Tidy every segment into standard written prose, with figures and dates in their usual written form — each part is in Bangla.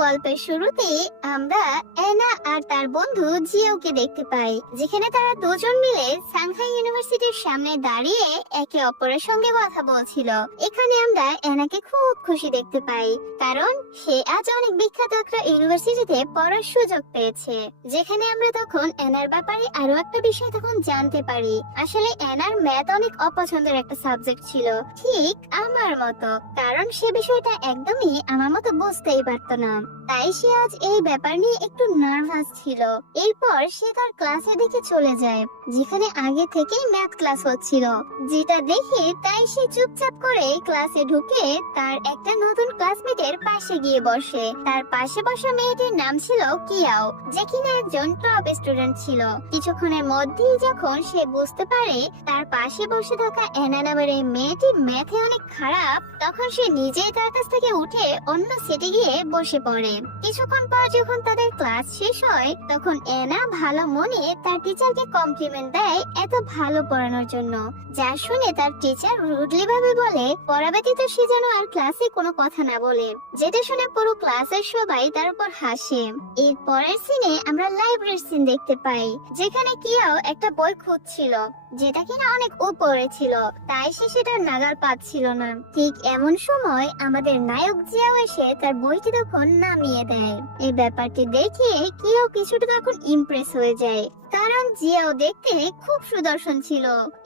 গল্পের শুরুতে আমরা অ্যানা আর তার বন্ধু জিওকে দেখতে পাই, যেখানে তারা দুজন মিলে সাংহাই ইউনিভার্সিটির সামনে দাঁড়িয়ে একে অপরের সঙ্গে কথা বলছিল। এখানে আমরা অ্যানাকে খুব খুশি দেখতে পাই, কারণ সে আজ অনেক বিখ্যাত একটা ইউনিভার্সিটিতে পড়ার সুযোগ পেয়েছে। যেখানে আমরা তখন অ্যানার ব্যাপারে আরো একটা বিষয় তখন জানতে পারি। আসলে অ্যানার ম্যাথ অনেক অপছন্দের একটা সাবজেক্ট ছিল, ঠিক আমার মতো, কারণ সে বিষয়টা একদমই আমার মতো বুঝতেই পারতো না। তাই সে আজ এই ব্যাপার নিয়ে একটু নার্ভাস ছিল। এরপর সে তার ক্লাসের দিকে চলে যায়, যেখানে আগে থেকেই ম্যাথ ক্লাস হচ্ছিল। যেটা দেখে তাই সে চুপচাপ করে ক্লাসে ঢুকে তার একটা নতুন ক্লাসমেটের পাশে গিয়ে বসে। তার পাশে বসা মেয়েটির নাম ছিল কিয়াও, যে কিনা একজন টপ স্টুডেন্ট ছিল। কিছুক্ষণের মধ্যেই যখন সে বুঝতে পারে তার পাশে বসে থাকা অ্যানা নামের এই মেয়েটি ম্যাথে অনেক খারাপ, তখন সে নিজেই তার কাছ থেকে উঠে অন্য সিটে গিয়ে বসে পড়ে। কিছুক্ষণ পর যখন তাদের ক্লাস শেষ হয়, তখন অ্যানা ভালো মনে তার টিচারকে কমপ্লিমেন্ট দেয় এত ভালো পড়ানোর জন্য, যা শুনে তার টিচার রুডলি ভাবে বলে পড়া ব্যতীত সে যেন আর ক্লাসে কোনো কথা না বলে, যেটা শুনে পুরো ক্লাসের সবাই তার উপর হাসে। এর পরের সিনে আমরা লাইব্রেরির সিন দেখতে পাই, যেখানে কিয়াও একটা বই খুঁজছিল, যেটা কিনা অনেক উপরে ছিল, তাই সে সেটার নাগাল পাচ্ছিল না। ঠিক এমন সময় আমাদের নায়ক জিয়াও এসে তার বইটি তখন নামিয়ে দেয়। এই ব্যাপারটি দেখে কিয়াও কিছুটা তখন ইমপ্রেস হয়ে যায়, কারণ জিয়াও দেখতে খুব সুদর্শন ছিল।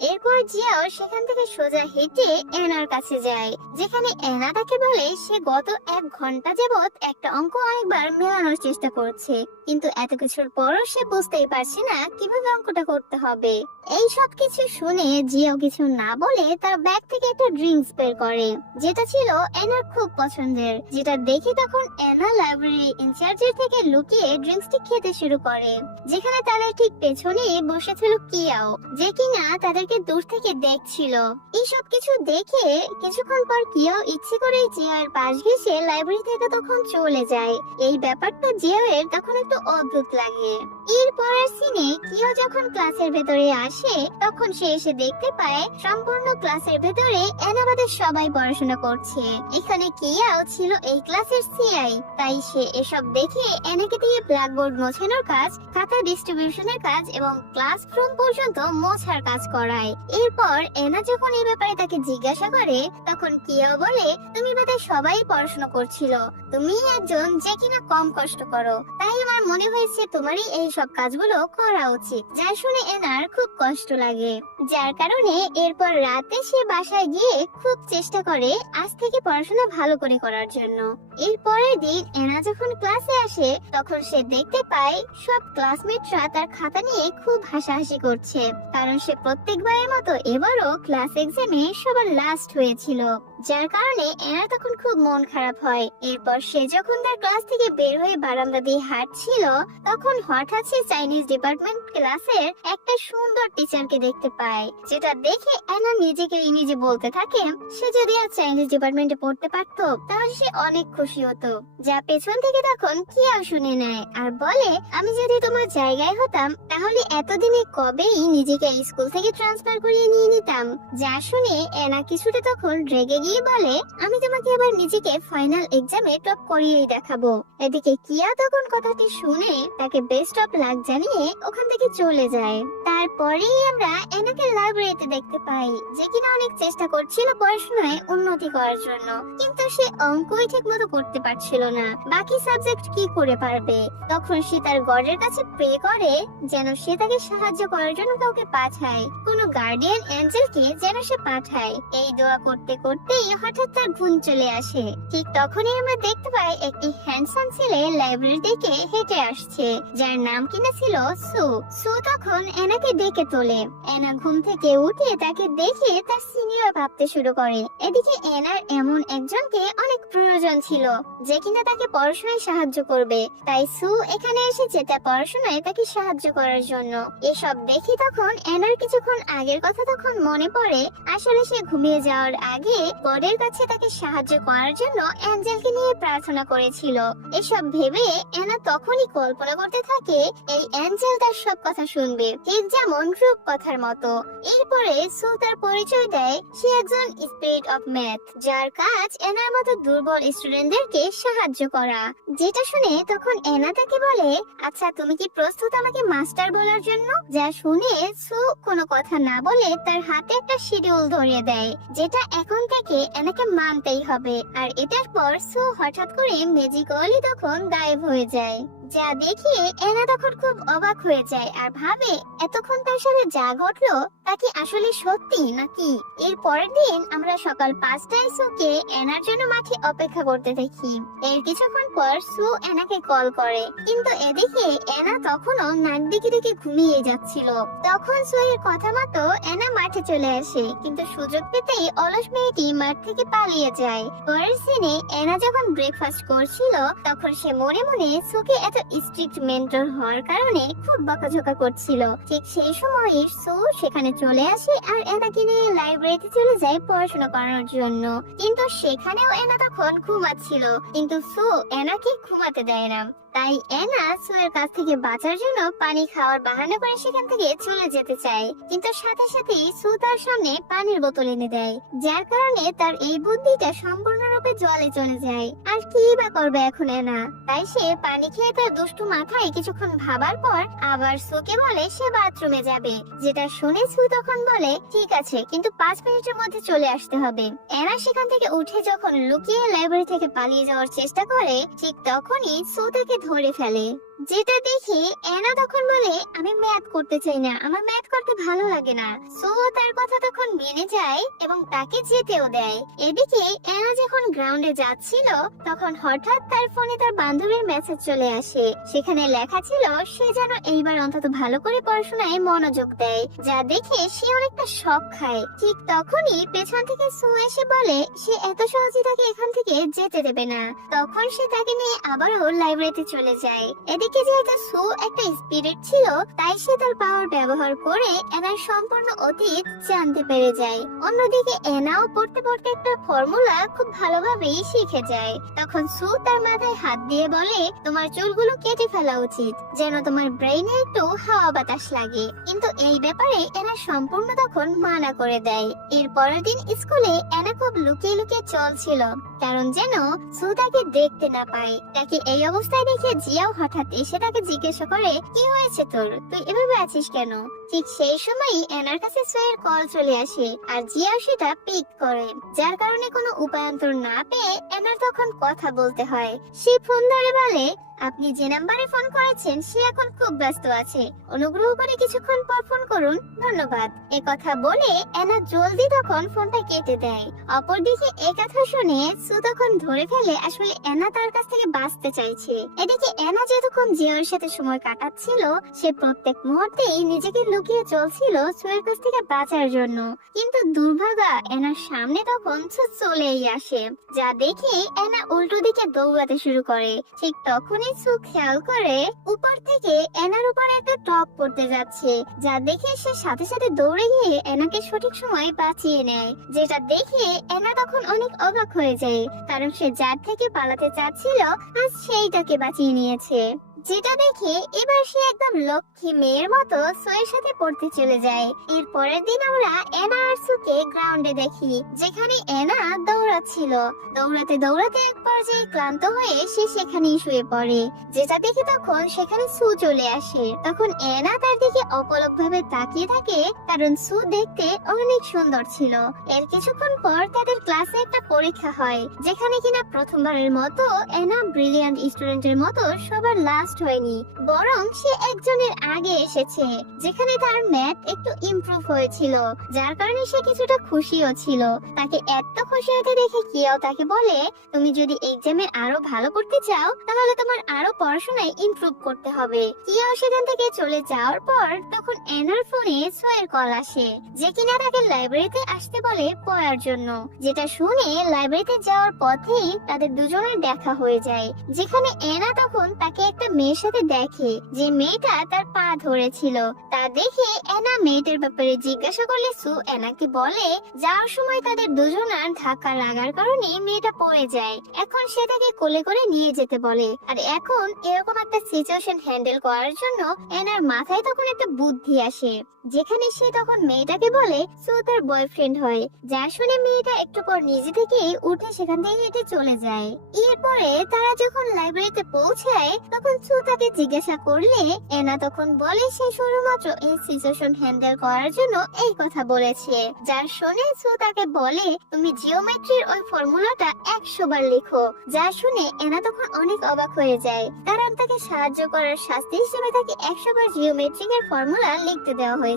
এরপর জিয়াও সেখান থেকে সোজা হেঁটে অ্যানার কাছে যায়, যেখানে অ্যানা তাকে বলে সে গত 1 ঘন্টা যাবত একটা অঙ্ক অনেকবার মেলানোর চেষ্টা করছে, কিন্তু এত কিছুর পরও সে বুঝতেই পারছে না কিভাবে অঙ্কটা করতে হবে। এই সব কিছু শুনে জিয়াও কিছু না বলে তার ব্যাগ থেকে একটা ড্রিঙ্কস বের করে, যেটা ছিল অ্যানার খুব পছন্দের। যেটা দেখে তখন অ্যানা লাইব্রেরি ইনচার্জের থেকে লুকিয়ে ড্রিঙ্কসটি খেতে শুরু করে, যেখানে তাদের ঠিক পেছনে বসেছিল কিয়াও, যে কিনা তাদেরকে দূর থেকে দেখছিল। এইসব কিছু দেখে কিছুক্ষণ পর কিয়াও ইচ্ছে করে জিয়ার পাশ ঘেঁষে লাইব্রেরি থেকে তখন চলে যায়। এই ব্যাপারটা জিয়ার তখন একটু অদ্ভুত লাগে। এর পরের সিনে কিয়াও যখন ক্লাসের ভেতরে আসে, তখন সে এসে দেখতে পায় সম্পূর্ণ ক্লাসের ভেতরে অ্যানাবাদের সবাই পড়াশোনা করছে। এখানে কিয়াও ছিল এই ক্লাসের সিআই, তাই সে এসব দেখে অ্যানাকে দিয়ে ব্ল্যাকবোর্ড মোছানোর কাজ, খাতা ডিস্ট্রিবিউশনের কাজ এবং ক্লাসরুম পর্যন্ত মোছার কাজ করায়। এরপর অ্যানা যখন এই ব্যাপারে তাকে জিজ্ঞাসা করে, তখন কিয়াও বলে তুমি বাদে সবাই পড়াশোনা করছিল, তুমি একজন যে কিনা কম কষ্ট করো, তাই আমার মনে হয়েছে তোমারই এই সব কাজগুলো করা উচিত। যা শুনে অ্যানার খুব কষ্ট লাগে, যার কারণে এরপর রাতে সে বাসায় গিয়ে খুব চেষ্টা করে আজ থেকে পড়াশোনা ভালো করে করার জন্য। এর পরের দিন অ্যানা যখন ক্লাসে আসে, তখন সে দেখতে পায় সব ক্লাসমেটরা তার খাতা নিয়ে খুব হাসাহাসি করছে, কারণ সে প্রত্যেকবারের মতো এবারও ক্লাস এক্সামে সবার লাস্ট হয়েছিল, যার কারণে অ্যানার তখন খুব মন খারাপ হয়। এরপর সে যখন তার ক্লাস থেকে বের হয়ে বারান্দা দিয়ে হাঁটছিল, তখন হঠাৎ সে চাইনিজ ডিপার্টমেন্ট ক্লাসের একটা সুন্দর টিচারকে দেখতে পায়, যেটা দেখে অ্যানা নিজেকে নিজে বলতে থাকে সে যদি আর চাইনিজ ডিপার্টমেন্টে পড়তে পারতো তাহলে সে অনেক খুশি হতো। যা পেছন থেকে তখন কিয়াও শুনে নেয় আর বলে আমি যদি তোমার জায়গায় হতাম তাহলে এতদিনে কবেই নিজেকে স্কুল থেকে ট্রান্সফার করিয়ে নিয়ে নিতাম। যা শুনে অ্যানা কিছুটা তখন রেগে গিয়ে বলে আমি তোমাকে এবার নিজেকে ফাইনাল এক্সামে টপ করিয়েই দেখাবো। এদিকে কিয়া তখন কথাটি শুনে তাকে বেস্ট অফ লাক জানিয়ে ওখান থেকে চলে যায়। তারপরেই আমরা অ্যানাকে লাইব্রেরিতে দেখতে পাই, যে কিনা অনেক চেষ্টা করছিল পড়াশোনায় উন্নতি করার জন্য, কিন্তু সে অঙ্কই ঠিক মতো করতে পারছিল না, বাকি সাবজেক্ট কি করে পারবে। তখন সে তার গডের কাছে প্রে করে যেন সে তাকে সাহায্য করার জন্য কাউকে পাঠায়, কোনো গার্ডিয়ান অ্যাঞ্জেলকে যেন সে পাঠায়। এই দোয়া করতে করতেই হঠাৎ তার ঘুম চলে আসে। ঠিক তখনই আমরা দেখতে পাই একটি হ্যান্ডসাম ছেলে লাইব্রেরি থেকে হেঁটে আসছে, যার নাম কিনা ছিল সু। সু তখন অ্যানাকে ডেকে তোলে। অ্যানা ঘুম থেকে উঠে তাকে দেখে তার সিনিয়র ভাবতে শুরু করে। এদিকে অ্যানার এমন একজনকে অনেক প্রয়োজন ছিল যে কিনা তাকে পড়াশোনায় সাহায্য করবে, তাই সু এখানে এসেছে তার পড়াশোনায় তাকে সাহায্য করার জন্য। এসব দেখি তখন অ্যানার কিছুক্ষণ আগের কথা তখন মনে পড়ে। আসলে সে ঘুমিয়ে যাওয়ার আগে গডের কাছে তাকে সাহায্য করার জন্য অ্যাঞ্জেলকে নিয়ে প্রার্থনা করেছিল। এসব ভেবে এনা তখনই কল্পনা করতে থাকে এই অ্যাঞ্জেল তার সব কথা শুনবে, ঠিক যেমন রূপ কথার মতো। এরপরে সু তার পরিচয় দেয় সে একজন স্পিরিট অফ ম্যাথ, যার কাজ এনার মতো দুর্বল স্টুডেন্টদেরকে সাহায্য করা। যেটা শুনে তখন এনা তাকে বলে, আচ্ছা তুমি কি প্রস্তুত আমাকে মাস্টার বলার জন্য? যা শুনে সু কোনো কথা না বলে তার হাতে একটা শিডিউল ধরিয়ে দেয়, যেটা এখন থেকে এনাকে মানতেই হবে। আর এটার পর সু হঠাৎ করে ম্যাজিক্যালি তখন গায়েব হয়ে যায়, যা দেখে এনা তখন খুব অবাক হয়ে যায় আর ভাবে এতক্ষণ তার সাথে যা ঘটলো তা কি আসলে সত্যি নাকি। এর পরের দিন আমরা সকাল 5টায় সুকে এনার জন্য মাঠে অপেক্ষা করতে দেখি। এর কিছুক্ষণ পর সু এনাকে কল করে, কিন্তু এদিকে এনা তখনও নাক দিকে দিকে ঘুমিয়ে যাচ্ছিল। তখন সু এর কথা মতো এনা মাঠে চলে আসে, কিন্তু সুযোগ পেতেই অলস মেয়েটি মাঠ থেকে পালিয়ে যায়। পরের সিনে এনা যখন ব্রেকফাস্ট করছিল তখন সে মনে মনে সুকে এত স্ট্রিক্ট মেন্টর হওয়ার কারণে খুব বকাঝকা করছিল। ঠিক সেই সময় সু সেখানে চলে আসে আর এনাকে নিয়ে লাইব্রেরিতে চলে যায় পড়াশোনা করার জন্য। কিন্তু সেখানেও এনা তখন ঘুমাচ্ছিল, কিন্তু সু এনাকে ঘুমাতে দেয় না। তাই এনা সু এর কাছ থেকে বাঁচার জন্য পানি খাওয়ার বাহানা করে সেখান থেকে চলে যেতে চায়, কিন্তু সাথে সাথেই সু তার সামনে পানির বোতল এনে দেয়, যার কারণে তার এই বুদ্ধিটা সম্পূর্ণরূপে জলে চলে যায়। আর কি বা করবে এখন এনা? তাই সে পানি খেয়ে তার দুষ্টু মাথায় কিছুক্ষণ ভাবার পর আবার সুকে বলে সে বাথরুমে যাবে, যেটা শুনে সু তখন বলে ঠিক আছে, কিন্তু 5 মিনিটের মধ্যে চলে আসতে হবে। এনা সেখান থেকে উঠে যখন লুকিয়ে লাইব্রেরি থেকে পালিয়ে যাওয়ার চেষ্টা করে, ঠিক তখনই সু তাকে ধরে ফেলে, যেটা দেখে এনা তখন বলে আমি ম্যাথ করতে চাই না, আমার ম্যাথ করতে ভালো লাগে না। সো তার কথা তখন মেনে যায় এবং তাকে যেতেও দেয়। এদিকে এনা যখন গ্রাউন্ডে যাচ্ছিল তখন হঠাৎ তার ফোনে তার বান্ধবীর মেসেজ চলে আসে। সেখানে লেখা ছিল সে যেন এইবার অন্তত ভালো করে পড়াশোনায় মনোযোগ দেয়, যা দেখে সে অনেকটা শক খায়। ঠিক তখনই পেছন থেকে সু এসে বলে সে এত সহজে তাকে এখান থেকে যেতে দেবে না। তখন সে তাকে নিয়ে আবারও লাইব্রেরিতে চলে যায়। এদিকে যেহেতু সু একটা স্পিরিট ছিল, তাই সে তার পাওয়ার ব্যবহার করে এনার সম্পূর্ণ অতীত জানতে পেরে যায়। অন্যদিকে এনাও পড়তে পড়তে একটা ফর্মুলা খুব ভালোভাবেই শিখে যায়। তখন সু তার মাথায় হাত দিয়ে বলে তোমার চুলগুলো কেটে ফেলা উচিত, যেন তোমার ব্রেইনে একটু হাওয়া বাতাস লাগে। কিন্তু এই ব্যাপারে এনা সম্পূর্ণ তখন মানা করে দেয়। এর পরের দিন স্কুলে এনা খুব লুকিয়ে লুকিয়ে চলছিল, কারণ যেন সু তাকে দেখতে না পায়। তাকে এই অবস্থায় দেখে জিয়াও হঠাৎ এসে তাকে জিজ্ঞাসা করে কি হয়েছে তোর, তুই এভাবে আছিস কেন? ঠিক সেই সময়ই এনার কাছে সুয়ের কল চলে আসে আর জিয়াও সেটা পিক করে, যার কারণে কোনো উপায়ান্তর না পেয়ে এনার তখন কথা বলতে হয়। সে ফোন ধরে বলে আপনি যে নাম্বারে ফোন করেছেন সে এখন খুব ব্যস্ত আছে, অনুগ্রহ করে কিছুক্ষণ পর ফোন করুন, ধন্যবাদ। এ কথা বলে এনা জলদি তখন ফোনটা কেটে দেয়। অপরদিকে এই কথা শুনে সু তখন ধরে ফেলে আসলে এনা তার কাছ থেকে বাঁচতে চাইছে। এদিকে এনা যতক্ষণ জিয়ার সাথে সময় কাটাচ্ছিল সে প্রত্যেক মুহূর্তেই নিজেকে লুকিয়ে চলছিল সুয়ের কাছ থেকে বাঁচার জন্য, কিন্তু দুর্ভাগা এনার সামনে তখন সু চলেই আসে, যা দেখে এনা উল্টো দিকে দৌড়াতে শুরু করে। ঠিক তখনই সু খেয়াল করে উপর থেকে এনার উপর একটা টপ পড়তে যাচ্ছে, যা দেখে সে সাথে সাথে দৌড়ে গিয়ে এনাকে সঠিক সময় বাঁচিয়ে নেয়, যেটা দেখে এনা তখন অনেক অবাক হয়ে যায়, কারণ সে যার থেকে পালাতে চাচ্ছিল আজ সেই তাকে বাঁচিয়ে নিয়েছে। যেটা দেখে এবার সে একদম লক্ষ্মী মেয়ের মতো সুয়ের সাথে পড়তে চলে যায়। এর পরের দিন আমরা এনা আর সুকে গ্রাউন্ডে দেখি, যেখানে এনা দৌড়াচ্ছিল। দৌড়াতে দৌড়াতে এক পর্যায়ে ক্লান্ত হয়ে সে সেখানেই শুয়ে পড়ে, যেটা দেখে তখন সেখানে সু চলে আসে। তখন এনা তার দিকে অপলক ভাবে তাকিয়ে থাকে, কারণ সু দেখতে অনেক সুন্দর ছিল। এর কিছুক্ষণ পর তাদের ক্লাসে একটা পরীক্ষা হয়, যেখানে কিনা প্রথমবারের মতো এনা ব্রিলিয়ান্ট স্টুডেন্টের মতো সবার লাস্ট হয়নি, বরং সে একজনের আগে এসেছে, যেখানে তার ম্যাথ একটু ইমপ্রুভ হয়েছিল, যার কারণে সে কিছুটা খুশিও ছিল। তাকে এত খুশি হতে দেখে কিয়াও তাকে বলে তুমি যদি এক্সামে আরো ভালো করতে চাও তাহলে তোমার আরো পড়াশোনায় ইমপ্রুভ করতে হবে। কিয়াও সেখান থেকে চলে যাওয়ার পর তখন এনার ফোনে সুয়ের কল আসে, যে কিনা তাকে লাইব্রেরিতে আসতে বলে পড়ার জন্য। যেটা শুনে লাইব্রেরিতে যাওয়ার পথেই তাদের দুজনের দেখা হয়ে যায়, যেখানে এনা তখন তাকে একটা মেয়ের সাথে দেখে, যে মেয়েটা তার পা ধরেছিল। তা দেখে এনা মেয়েটার ব্যাপারে জিজ্ঞাসা করলে সু এনাকে বলে যাওয়ার সময় তাদের দুজনার ধাক্কা লাগার কারণে মেয়েটা পড়ে যায়। এখন সে তাকে কোলে করে নিয়ে যেতে বলে। আর এখন এরকম একটা সিচুয়েশন হ্যান্ডেল করার জন্য এনার মাথায় তখন একটা বুদ্ধি আসে, যেখানে সে তখন মেয়েটাকে বলে সু তার বয়ফ্রেন্ড হয়। যা শুনে মেয়েটা একটু পর নিজে থেকে উঠে সেখান থেকে হেঁটে চলে যায়। এরপরে তারা যখন লাইব্রেরিতে পৌঁছায় তখন সু তাকে জিজ্ঞাসা করলে এনা তখন বলে সে শুধুমাত্র এই সিচুয়েশন হ্যান্ডেল করার জন্য এই কথা বলেছে। যার শুনে সু তাকে বলে তুমি জিওমেট্রির ওই ফর্মুলাটা 100 বার লেখো। যা শুনে এনা তখন অনেক অবাক হয়ে যায়, কারণ তাকে সাহায্য করার শাস্তি হিসেবে তাকে 100 বার জিওমেট্রিক এর ফর্মুলা লিখতে দেওয়া হয়েছে।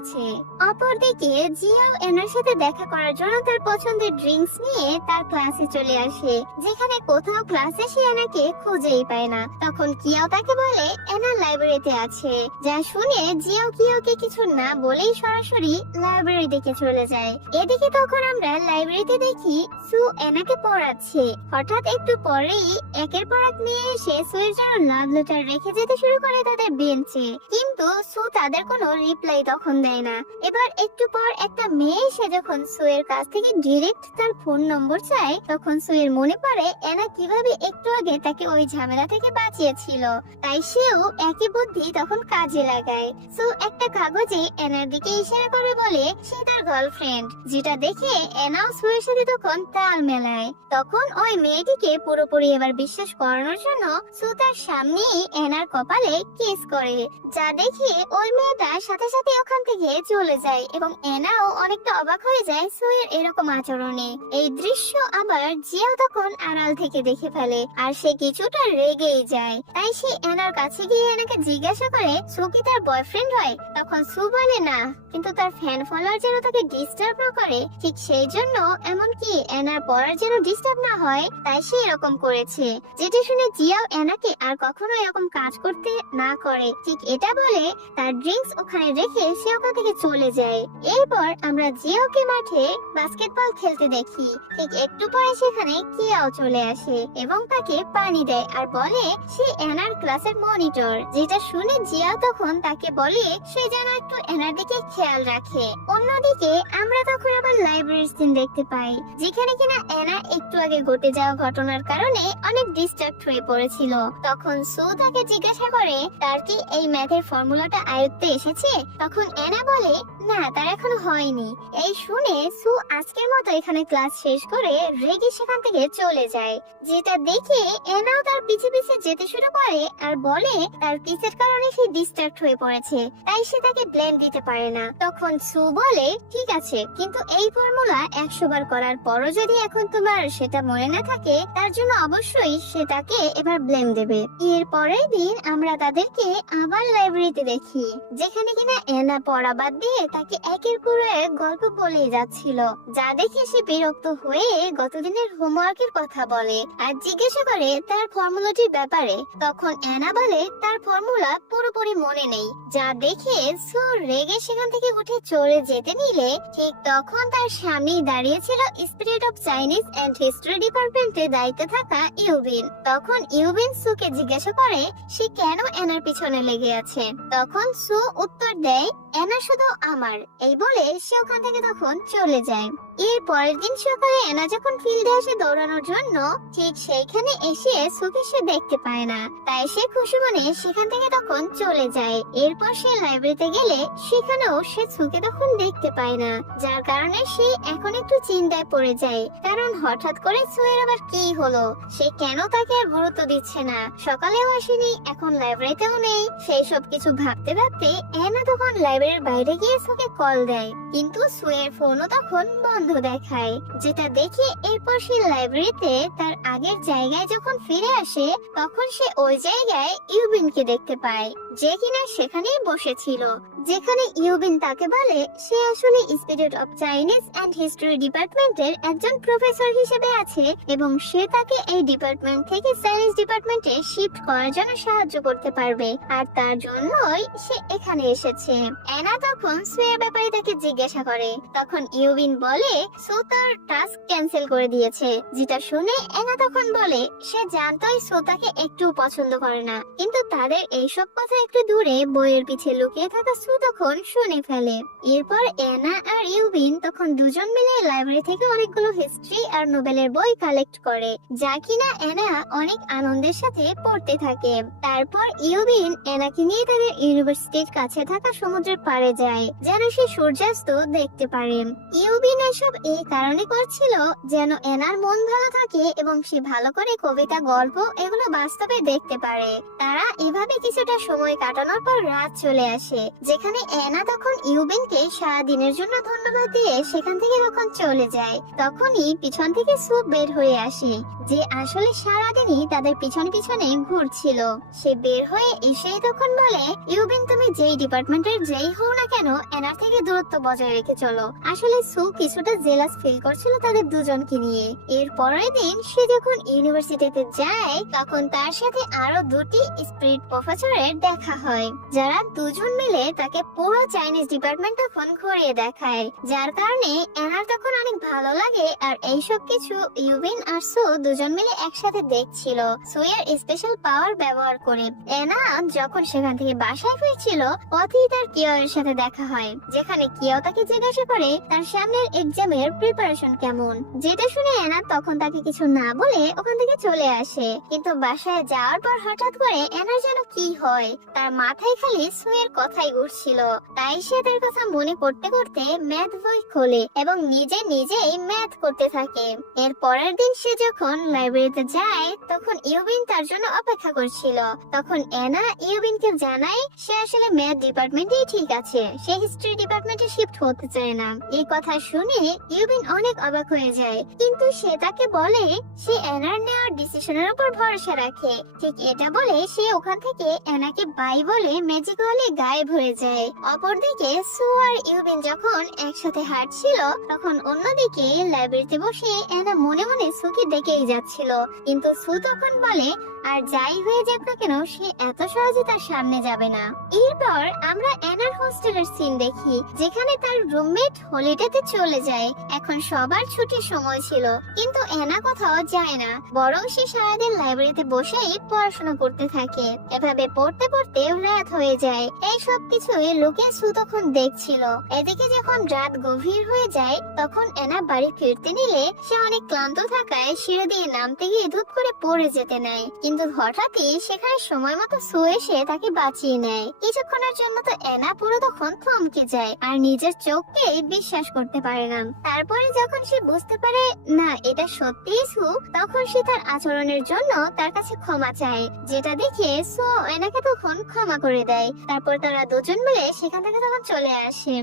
অপরদিকে জিয়াও এনার সাথে দেখা করার জন্য তার পছন্দের ড্রিঙ্কস নিয়ে তার ক্লাসে চলে আসে, যেখানে কোথাও ক্লাসে সে এনাকে খুঁজেই পায় না। তখন কিয়াও তাকে বলে এনা লাইব্রেরিতে আছে। যা শুনে জিয়াও কিয়াওকে কিছু না বলেই সরাসরি লাইব্রেরি দিকে চলে যায়। এদিকে তখন আমরা লাইব্রেরিতে দেখি সু এনাকে পড়াচ্ছে। হঠাৎ একটু পরেই একের পর এক মেয়ে এসে সুয়ের জন্য লাভ লেটার রেখে যেতে শুরু করে তাদের বেঞ্চে, কিন্তু সু তাদের কোনো রিপ্লাই তখন দেয় না। এবার একটু পর একটা মেয়ে এসে যখন সুয়ের কাছ থেকে ডিরেক্ট তার ফোন নম্বর চায়, তখন সুয়ের মনে পড়ে এনা কিভাবে একটু আগে তাকে ওই ঝামেলা থেকে বাঁচিয়েছিল। তাই সেও একই বুদ্ধি তখন কাজে লাগায়। সু একটা কাগজে এনার দিকে ইশারা করে বলে সে তার গার্লফ্রেন্ড, যেটা দেখে এনাও সুয়ের সাথে তখন তাল মেলায়। তখন ওই মেয়েটিকে পুরোপুরি এবার বিশ্বাস করানোর জন্য সু তার সামনেই এনার কপালে কিস করে। যা দেখে ওই মেয়েটা সাথে সাথে ওখান থেকে চলে যায় এবং এনাও অনেকটা অবাক হয়ে যায় সুয়ের এরকম আচরণে। এই দৃশ্য আবার জিয়াও তখন আড়াল থেকে দেখে ফেলে, আর সে কিছুটা রেগেই যায়। তাই সে এনার কাছে গিয়ে এনাকে জিজ্ঞাসা করে সু কি তার বয়ফ্রেন্ড হয়। তখন সু বলে না, কিন্তু তার ফ্যান ফলোয়ার যেন তাকে ডিস্টার্ব না করে, ঠিক সেই জন্য এমনকি এনার পড়ার যেন ডিস্টার্ব না হয় তাই সে এরকম করেছে। যেটা শুনে জিয়াও এনাকে আর কখনো এরকম কাজ করতে না করে ঠিক এটা বলে তার ড্রিঙ্কস ওখানে রেখে সে ওখান থেকে চলে যায়। এরপর আমরা জিয়াওকে মাঠে বাস্কেটবল খেলতে দেখি। ঠিক একটু পরে সেখানে কিয়াও চলে আসে এবং তাকে পানি দেয় আর বলে সে এনার ক্লাসের মনিটর। যেটা শুনে জিয়াও তখন তাকে বলে সে যেন একটু এনার দিকে খেয়াল রাখে। অন্যদিকে আমরা তখন আবার লাইব্রেরির সিন দেখতে পাই, যেখানে কিনা এনা একটু আগে ঘটে যাওয়া ঘটনার কারণে অনেক ডিস্ট্রাক্ট হয়ে পড়েছিল। তখন সু তাকে জিজ্ঞাসা করে তার কি এই ম্যাথের ফর্মুলাটা আয়ত্তে এসেছে। তখন এনা বলে না, তার এখনো হয়নি। এই শুনে সু আজকের মতো এখানে ক্লাস শেষ করে রেগে সেখান থেকে চলে যায়। যেটা দেখে এনাও তার পিছে পিছে যেতে শুরু করে আর বলে তার পিছের কারণে সে ডিস্ট্রাক্ট হয়ে পড়েছে, তাই সে তাকে ব্লেম দিতে পারে না। তখন সু বলে ঠিক আছে, কিন্তু এই ফর্মুলা 100 বার করার পরও যদি এখন তোমার সেটা মনে না থাকে, তার জন্য অবশ্যই সেটাকে এবার ব্লেম দেবে। এর পরের দিন আমরা তাদেরকে আবার লাইব্রেরিতে দেখি, যেখানে কিনা এনা পড়া বাদ দিয়ে তাকে একের পর এক গল্প বলে যাচ্ছিল। যা দেখে সে বিরক্ত হয়ে গতদিনের হোমওয়ার্কের কথা বলে আর জিজ্ঞাসা করে তার ফর্মুলাটির ব্যাপারে। তখন এনা বলে তার ফর্মুলা পুরোপুরি মনে নেই। যা দেখে সু রেগে সেখান থেকে উঠে চলে যেতে নিলে ঠিক তখন তার সামনেই দাঁড়িয়ে ছিল spirit of Chinese and history ডিপার্টমেন্টে দায়িত্বে থাকা ইউবিন। তখন ইউবিন সুকে জিজ্ঞাসা করে সে কেন এনার পিছনে লেগে আছে। তখন সু উত্তর দেয় এনা শুধু আমার, এই বলে সে ওখান থেকে তখন চলে যায়। এর পরের দিন সকালে এনা যখন ফিল্ডে আসে দৌড়ানোর জন্য, ঠিক সেইখানে এসে সুকে সে দেখতে পায় না। তাই সে খুশি মনে সেখান থেকে তখন চলে যায়। এরপর সে লাইব্রেরিতে গেলে সেখানেও সে সুকে তখন দেখতে পায় না, যার কারণে সে এখন একটু চিন্তায় পড়ে যায়। কারণ হঠাৎ করে সুয়ের আবার কি হলো, সে কেন তাকে আর গুরুত্ব দিচ্ছে না, সকালেও আসেনি, এখন লাইব্রেরিতেও নেই। সেই সব কিছু ভাবতে ভাবতে এনা তখন লাইব্রেরির বাইরে গিয়ে সুকে কল দেয়, কিন্তু সুয়ের ফোনও তখন বন্ধ দেখায়। যেটা দেখে এরপর সে লাইব্রেরিতে তার আগের জায়গায় যখন ফিরে আসে, তখন সে ওই জায়গায় ইউবিনকে দেখতে পায়, যে কিনা সেখানেই বসেছিল। যেখানে ইউবিন তাকে বলে সে আসলে institute of Chinese and history ডিপার্টমেন্টের একজন প্রফেসর হিসেবে আছে এবং সে তাকে এই ডিপার্টমেন্ট থেকে চাইনিজ ডিপার্টমেন্টে শিফট করার জন্য সাহায্য করতে পারবে, আর তার জন্যই সে এখানে এসেছে। এনা তখন সুয়ের ব্যাপারে তাকে জিজ্ঞাসা করে। তখন ইউবিন বলে সু তার টাস্ক ক্যান্সেল করে দিয়েছে, যেটা শুনে এনা তখন বলে সে জানতোই সু তাকে একটু পছন্দ করে না, কিন্তু তাদের এইসব কথা একটু দূরে বইয়ের পিছে লুকিয়ে থাকা সু তখন শুনে ফেলে। এরপর এনা আর ইউবিন তখন দুজন মিলে লাইব্রেরি থেকে অনেকগুলো হিস্ট্রি আর নোবেলের বই কালেক্ট করে, যা কিনা এনা অনেক আনন্দের সাথে পড়তে থাকে। তারপর ইউবিন এনাকে নিয়ে তাদের ইউনিভার্সিটির কাছে থাকা সমুদ্রের পাড়ে যায় যেন সে সূর্যাস্ত দেখতে পারে। ইউবিন এসব এই কারণে করছিল যেন এনার মন ভালো থাকে এবং সে ভালো করে কবিতা, গল্প এগুলো বাস্তবে দেখতে পারে। তারা এভাবে কিছুটা সময় কাটানোর পর রাত চলে আসে, যেখানে এনা তখন ইউবিনকে সারা দিনের জন্য ধন্যবাদ দিয়ে সেখান থেকে তখন চলে যায়। তখনই পিছন থেকে সু বের হয়ে আসে, যে আসলে সারাদিনই তাদের পিছনে পিছনে ঘুরছিল। সে বের হয়ে এসে তখন বলে ইউবিন তুমি যেই ডিপার্টমেন্টের যেই হও না কেন এনার থেকে দূরত্ব বজায় রেখে চলো। আসলে সু কিছুটা জেলাস ফিল করছিল তাদের দুজনকে নিয়ে। এর পরের দিন সে যখন ইউনিভার্সিটিতে যায় তখন তার সাথে আরো দুটি স্পিরিট প্রফেসরের দেখা হয়, যারা দুজন মিলে তাকে পুরো চাইনিজ ডিপার্টমেন্ট তখন ঘুরিয়ে দেখায়, যার কারণে এনার তখন অনেক ভালো লাগে। আর এইসব কিছু ইউবিন আর সু দুজন মিলে একসাথে দেখছিল সুয়ের স্পেশাল পাওয়ার ব্যবহার করে। এনা যখন সেখান থেকে বাসায় ফিরছিল পথেই তার কিয়োর সাথে দেখা হয়, যেখানে কিয়ো তাকে জিজ্ঞাসা করে তার সামনের এক্সামের প্রিপারেশন কেমন, যেটা শুনে এনা তখন তাকে কিছু না বলে ওখান থেকে চলে আসে। কিন্তু বাসায় যাওয়ার পর হঠাৎ করে এনার যেন কি হয়, তার মাথায় খালি সুয়ের কথাই ঘুরছিল। তাই সে তার কথা মনে করতে করতে ম্যাথ বই খোলে এবং নিজে নিজেই ম্যাথ করতে থাকে। এর পরের দিন সে যখন লাইব্রেরিতে যায় তখন ইউবিন তার জন্য অপেক্ষা করছিল। তখন এনা ইউবিনকে জানায় সে আসলে ম্যাথ ডিপার্টমেন্টেই ঠিক আছে, সে হিস্ট্রি ডিপার্টমেন্টে শিফট হতে চায় না। এই কথা শুনে ইউবিন অনেক অবাক হয়ে যায়, কিন্তু সে তাকে বলে সে এনার নেওয়ার ডিসিশনের উপর ভরসা রাখে। ঠিক এটা বলে সে ওখান থেকে এনাকে বাই বলে ম্যাজিক্যালি গায়েব হয়ে যায়। অপরদিকে সু আর ইউবিন যখন একসাথে হাঁটছিল তখন অন্যদিকে লাইব্রেরিতে বসে এনা মনে মনে সুকে দেখেই যাচ্ছিল, কিন্তু সু তখন বলে আর যাই হয়ে যাক না কেন সে এত সহজে তার সামনে যাবে না। এরপর আমরা এনার হোস্টেলের সিন দেখি, যেখানে তার রুমমেট হলিডেতে চলে যায়। এখন সবার ছুটির সময় ছিল, কিন্তু এনা কোথাও যায় না, বরং সে সারাদিন লাইব্রেরিতে বসেই পড়াশোনা করতে থাকে। এভাবে পড়তে পড়তে রাত হয়ে যায়। এই সব কিছুই লোকে সু তখন দেখছিল। এদিকে যখন রাত গভীর হয়ে যায় তখন এনা বাড়ি ফিরতে নিলে সে অনেক ক্লান্ত থাকায় সিঁড়ি দিয়ে নামতে গিয়ে ধূপ করে পড়ে যেতে নেয়, কিন্তু হঠাৎই সেখানে সময় মতো সু এসে তাকে বাঁচিয়ে নেয়। কিছুক্ষণের জন্য তো এনা পুরো তখন থমকে যায় আর নিজের চোখকে বিশ্বাস করতে পারে না। তারপরে যখন সে বুঝতে পারে না এটা সত্যিই সু, তখন সে তার আচরণের জন্য তার কাছে ক্ষমা চায়, যেটা দেখে সু এনাকে তখন ক্ষমা করে দেয়। তারপর তারা দুজন মিলে সেখান থেকে তখন চলে আসে।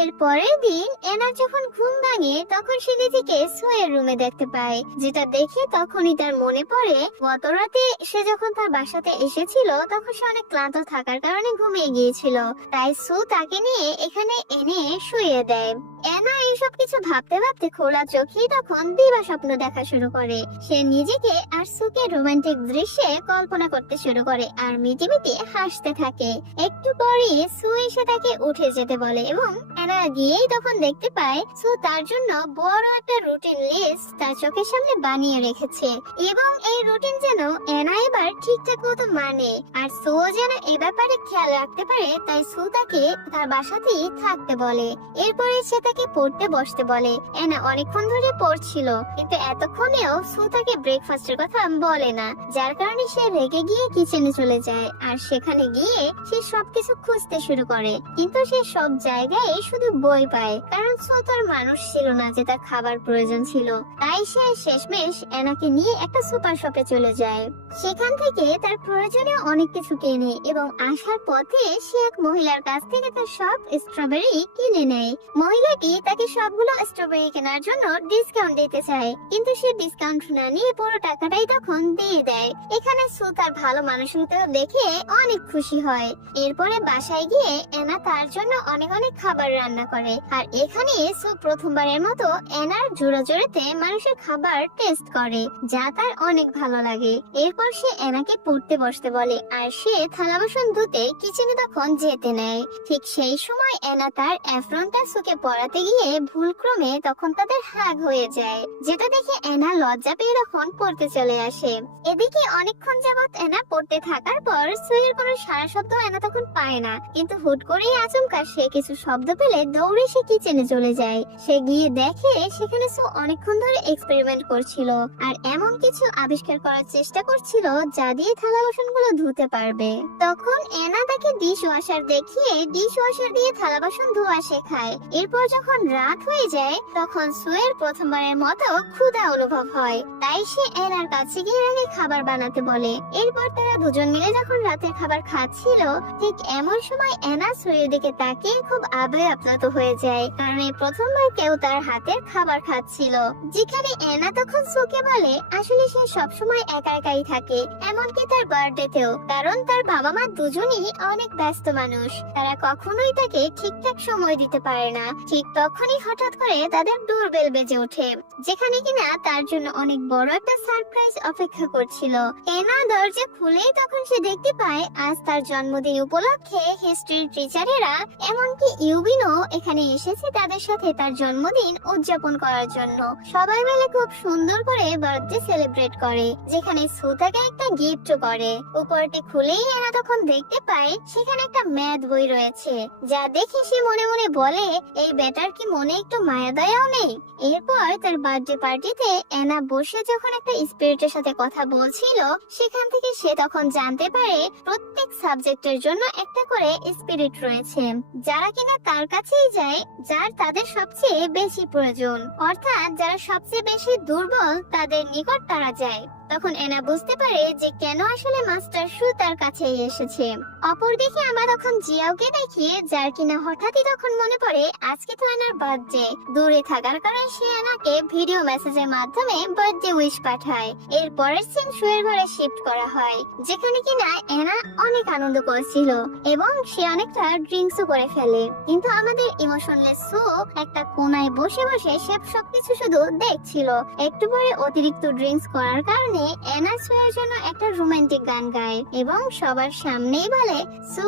এর পরের দিন এনার যখন ঘুম ভাঙে তখন সে নিজেকে সুয়ের রুমে দেখতে পায়, যেটা দেখে তখনই তার মনে পড়ে গত রাতে সে যখন তার বাসাতে এসেছিল তখন সে অনেক ক্লান্ত থাকার কারণে ঘুমিয়ে গিয়েছিল। তাই সু তাকে নিয়ে এখানে এনে শুইয়ে দেয়। এনা এইসব কিছু ভাবতে ভাবতে খোলা চোখেই তখন দিবা স্বপ্ন দেখা শুরু করে। সে নিজেকে আর সুকে রোমান্টিক দৃশ্যে কল্পনা করতে শুরু করে আর মিটিমিটি হাসতে থাকে। একটু পরে সু এসে তাকে উঠে যেতে বলে এবং এনা গিয়েই তখন দেখতে পায় সু তার জন্য বড় একটা রুটিন লিস্ট তার চোখের সামনে বানিয়ে রেখেছে এবং এই রুটিন যেন এনা এবার ঠিকঠাক মতো মানে আর সু যেন এ ব্যাপারে খেয়াল রাখতে পারে। তাই সু তাকে তার বাসাতেই থাকতে বলে। এরপরে সে তাকে পড়তে বসতে বলে। এনা অনেকক্ষণ ধরে পড়ছিল, কিন্তু এতক্ষণেও সু তাকে ব্রেকফাস্টের কথা বলে না, যার কারণে সে রেগে গিয়ে কিচেনে চলে যায় আর সেখানে গিয়ে সে সবকিছু খুঁজতে শুরু করে, কিন্তু সে সব জায়গায় শুধু বই পায়, কারণ সু তার মানুষ ছিল না যে তার খাবার প্রয়োজন ছিল। তাই সে শেষমেশ এনাকে নিয়ে একটা সুপার শপে চলে যায়। সেখান থেকে তার প্রয়োজনীয় অনেক কিছু কেনে এবং আসার পথে সে এক মহিলার কাছ থেকে তার সব স্ট্রবেরি কিনে নেয়। মহিলাকে লোকটি তাকে সবগুলো স্ট্রবেরি কেনার জন্য ডিসকাউন্ট দিতে চায়, কিন্তু সে ডিসকাউন্ট না নিয়ে পুরো টাকাটাই তখন দিয়ে দেয়। এখানে সু তার ভালো মানসিকতা দেখে অনেক খুশি হয়। এরপরে বাসায় গিয়ে এনা তার জন্য অনেক অনেক খাবার রান্না করে, আর এখানে সু প্রথমবারের মতো এনার জোড়াজোড়িতে মানুষের খাবার টেস্ট করে, যা তার অনেক ভালো লাগে। এরপর সে এনাকে পড়তে বসতে বলে, আর সে থালা বাসন ধুতে কিচেনে তখন যেতে নেয়। ঠিক সেই সময় এনা তার অ্যাফ্রনটা সুকে পড়াতে গিয়ে ভুলক্রমে তখন তাদের হাগ হয়ে যায়, যেটা দেখে এনা লজ্জা পেয়ে তখন পড়তে চলে আসে। এদিকে অনেকক্ষণ যাবৎ এনা পড়তে থাকার পর সুয়ের কোনো সারা শব্দ এনা তখন পায় না, কিন্তু হুট করেই আচমকা সে কিছু শব্দ পেলে দৌড়ে সে কিচেনে চলে যায়। সে গিয়ে দেখে সেখানে সু অনেকক্ষণ ধরে এক্সপেরিমেন্ট করছিল, আর এমন কিছু আবিষ্কার করার চেষ্টা করছিল যা দিয়ে থালা বাসনগুলো ধুতে পারবে। তখন এনা তাকে ডিশ ওয়াশার দেখিয়ে ডিশ ওয়াশার দিয়ে থালা বাসন ধোয়া শেখায়। এরপর যখন রাত হয়ে যায় তখন সুয়ের প্রথমবারের মতো ক্ষুধা অনুভব হয়, তাই সে এনার কাছে গিয়ে আগে খাবার বানাতে বলে। এরপর তারা দুজন মিলে যখন রাতের খাবার খাচ্ছিল, ঠিক এমন সময় এনা সুয়ের দিকে তাকিয়ে খুব আবেগ আপ্লুত হয়ে যায়, কারণ এই প্রথমবার কেউ তার হাতের খাবার খাচ্ছিল। যেখানে এনা তখন সুকে বলে আসলে সে সবসময় একা একাই থাকে, এমনকি তার বার্থডেতেও, কারণ তার বাবা মা দুজনই অনেক ব্যস্ত মানুষ, তারা কখনোই তাকে ঠিকঠাক সময় দিতে পারে না। ঠিক তখনই হঠাৎ করে তাদের ডোরবেল বেজে ওঠে, যেখানে কিনা তার জন্য অনেক বড় একটা সারপ্রাইজ অপেক্ষা করছিল। এনা দরজা খুলেই তখন সে দেখতে পায় আজ তার জন্মদিন উপলক্ষে হিস্ট্রির টিচারেরা এমনকি ইউবিনো এখানে এসেছে তাদের সাথে তার জন্মদিন উদযাপন করার জন্য। সবাই মিলে খুব সুন্দর করে বার্থডে সেলিব্রেট করে, যেখানে সু তাকে একটা গিফটও করে। উপরটি খুলেই এনা তখন দেখতে পায় সেখানে একটা ম্যাথ বই রয়েছে, যা দেখে সে মনে মনে বলে এই বেটার কি মনে একটু মায়া দয়াও নেই। এরপর তার বার্থডে পার্টিতে এনা বসে যখন একটা স্পিরিটের সাথে কথা বলছিল, সেখান থেকে সে তখন জানতে পারে প্রত্যেক সাবজেক্টের জন্য একটা করে স্পিরিট রয়েছে, যারা কিনা তার কাছেই যায় যার তাদের সবচেয়ে বেশি প্রয়োজন, অর্থাৎ যারা সবচেয়ে বেশি দুর্বল তাদের নিকট তারা যায়। তখন এনা বুঝতে পারে যে কেন আসলে মাস্টার সু তার কাছে এসেছে। অপরদিকে আমরা তখন জিয়াওকে দেখি, যার কিনা হঠাৎই তখন মনে পড়ে আজকে তো এনার বার্থডে। দূরে থাকার কারণে সে এনাকে ভিডিও মেসেজের মাধ্যমে বার্থডে উইশ পাঠায়। এর পরের সিন সুয়ের ঘরে শিফট করা হয়, যেখানে কিনা এনা অনেক আনন্দ করছিল এবং সে অনেকটা ড্রিঙ্কসও করে ফেলে, কিন্তু আমাদের ইমোশনলেস সু একটা কোনায় বসে বসে সে সবকিছু শুধু দেখছিল। একটু পরে অতিরিক্ত ড্রিঙ্কস করার কারণে এনা সুয়ের জন্য একটা রোমান্টিক গান গায় এবং সবার সামনেই বলে সু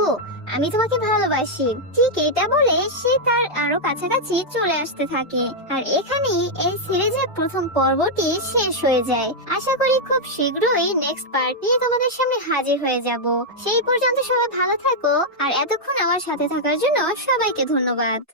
আমি তোমাকে ভালোবাসি। ঠিক এটা বলে সে তার আরো কাছাকাছি চলে আসতে থাকে, আর এখানেই এই সিরিজের প্রথম পর্বটি শেষ হয়ে যায়। আশা করি খুব শীঘ্রই নেক্সট পার্ট নিয়ে তোমাদের সামনে হাজির হয়ে যাব। সেই পর্যন্ত সবাই ভালো থাকো, আর এতক্ষণ আমার সাথে থাকার জন্য সবাইকে ধন্যবাদ।